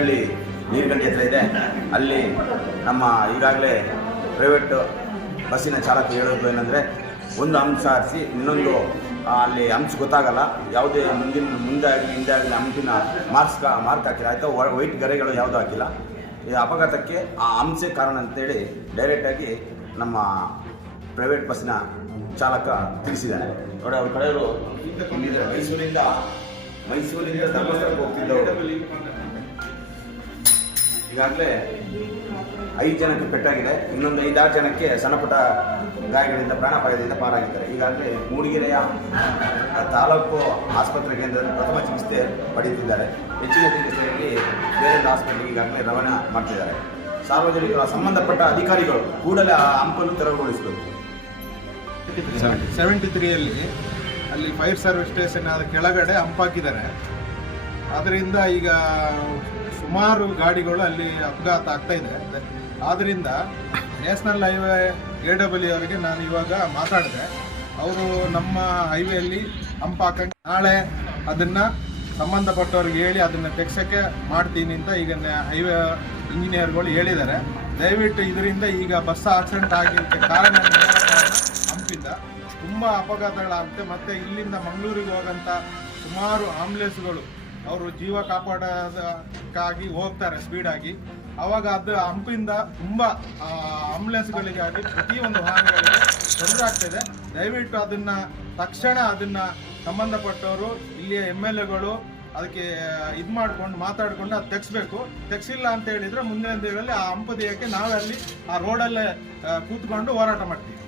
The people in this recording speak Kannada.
ಮುದ್ದಳ್ಳಿ ನೀರ್ಗಂಡಿ ಹತ್ರ ಇದೆ. ಅಲ್ಲಿ ನಮ್ಮ ಈಗಾಗಲೇ ಪ್ರೈವೇಟ್ ಬಸ್ಸಿನ ಚಾಲಕ ಹೇಳೋದು ಏನಂದರೆ, ಒಂದು ಅಂಶ ಆರಿಸಿ ಇನ್ನೊಂದು ಅಲ್ಲಿ ಅಂಶ ಗೊತ್ತಾಗಲ್ಲ, ಯಾವುದೇ ಮುಂದೆ ಆಗಲಿ ಹಿಂದೆ ಆಗಲಿ ಹಂಪಿನ ಮಾರ್ಕ್ ಹಾಕಿಲ್ಲ, ಆಯಿತಾ, ವೈಟ್ ಗರೆಗಳು ಯಾವುದೂ ಹಾಕಿಲ್ಲ. ಈ ಅಪಘಾತಕ್ಕೆ ಆ ಅಂಶೇ ಕಾರಣ ಅಂತೇಳಿ ಡೈರೆಕ್ಟಾಗಿ ನಮ್ಮ ಪ್ರೈವೇಟ್ ಬಸ್ಸಿನ ಚಾಲಕ ತಿಳಿಸಿದ್ದಾನೆ. ನೋಡಿ, ಅವ್ರ ಕಡೆಯವರು ಮೈಸೂರಿಂದ ಧರ್ಮಸ್ಥಳಕ್ಕೆ ಹೋಗ್ತಿದ್ದವರು. ಈಗಾಗಲೇ 5 ಜನಕ್ಕೆ ಪೆಟ್ಟಾಗಿದೆ, ಇನ್ನೊಂದು 5-6 ಜನಕ್ಕೆ ಸಣ್ಣಪುಟ್ಟ ಗಾಯಗಳಿಂದ ಪ್ರಾಣಾಪಾಯದಿಂದ ಪಾರಾಗಿದ್ದಾರೆ. ಈಗಾಗಲೇ ಮೂಡಿಗೆರೆಯ ತಾಲೂಕು ಆಸ್ಪತ್ರೆ ಕೇಂದ್ರದಲ್ಲಿ ಪ್ರಥಮ ಚಿಕಿತ್ಸೆ ಪಡೆಯುತ್ತಿದ್ದಾರೆ. ಹೆಚ್ಚಿನ ಚಿಕಿತ್ಸೆಯಲ್ಲಿ ಬೇರೆ ಆಸ್ಪತ್ರೆಗೆ ಈಗಾಗಲೇ ರವಾನೆ ಮಾಡ್ತಿದ್ದಾರೆ. ಸಾರ್ವಜನಿಕರ ಸಂಬಂಧಪಟ್ಟ ಅಧಿಕಾರಿಗಳು ಕೂಡಲೇ ಆ ಹಂಪನ್ನು ತೆರವುಗೊಳಿಸಬೇಕು. 73ಯಲ್ಲಿ ಅಲ್ಲಿ ಫೈರ್ ಸರ್ವಿಸ್ ಸ್ಟೇಷನ್ ಆದ ಕೆಳಗಡೆ ಹಂಪ್ ಹಾಕಿದ್ದಾರೆ. ಅದರಿಂದ ಈಗ ಸುಮಾರು ಗಾಡಿಗಳು ಅಲ್ಲಿ ಅಪಘಾತ ಆಗ್ತಾ ಇದೆ. ಆದ್ದರಿಂದ ನ್ಯಾಷನಲ್ ಹೈವೇ AWE ಅವರಿಗೆ ನಾನು ಇವಾಗ ಮಾತಾಡಿದೆ. ಅವರು ನಮ್ಮ ಹೈವೇಯಲ್ಲಿ ಹಂಪ್ ಹಾಕಂಗೆ ನಾಳೆ ಅದನ್ನು ಸಂಬಂಧಪಟ್ಟವ್ರಿಗೆ ಹೇಳಿ ಅದನ್ನು ತೆಗ್ಸೋಕ್ಕೆ ಮಾಡ್ತೀನಿ ಅಂತ ಈಗ ಹೈವೇ ಇಂಜಿನಿಯರ್ಗಳು ಹೇಳಿದ್ದಾರೆ. ದಯವಿಟ್ಟು ಇದರಿಂದ ಈಗ ಬಸ್ ಆಕ್ಸಿಡೆಂಟ್ ಆಗಿರೋಕ್ಕೆ ಕಾರಣ ಹಂಪಿಂದ ತುಂಬ ಅಪಘಾತಗಳಾಗುತ್ತೆ. ಮತ್ತು ಇಲ್ಲಿಂದ ಮಂಗಳೂರಿಗೆ ಹೋಗೋಂಥ ಸುಮಾರು ಆಂಬುಲೆನ್ಸ್ಗಳು ಅವರು ಜೀವ ಕಾಪಾಡೋದಕ್ಕಾಗಿ ಹೋಗ್ತಾರೆ ಸ್ಪೀಡಾಗಿ. ಆವಾಗ ಅದು ಹಂಪಿಂದ ತುಂಬ ಆಂಬುಲೆನ್ಸ್ಗಳಿಗಾಗಿ ಪ್ರತಿಯೊಂದು ವಾಹನಗಳಿಗೆ ತೊಂದರೆ ಆಗ್ತಿದೆ. ದಯವಿಟ್ಟು ಅದನ್ನು ತಕ್ಷಣ ಸಂಬಂಧಪಟ್ಟವರು ಇಲ್ಲಿಯ MLAಗಳು ಅದಕ್ಕೆ ಇದು ಮಾಡ್ಕೊಂಡು ಮಾತಾಡಿಕೊಂಡು ಅದು ತೆಗ್ಸ್ಬೇಕು. ತೆಗ್ಸಿಲ್ಲ ಅಂತ ಹೇಳಿದರೆ ಮುಂದಿನ ದಿನಗಳಲ್ಲಿ ಆ ಹಂಪು ದೇಹಕ್ಕೆ ನಾವೇ ಅಲ್ಲಿ ಆ ರೋಡಲ್ಲೇ ಕೂತ್ಕೊಂಡು ಹೋರಾಟ ಮಾಡ್ತೀವಿ.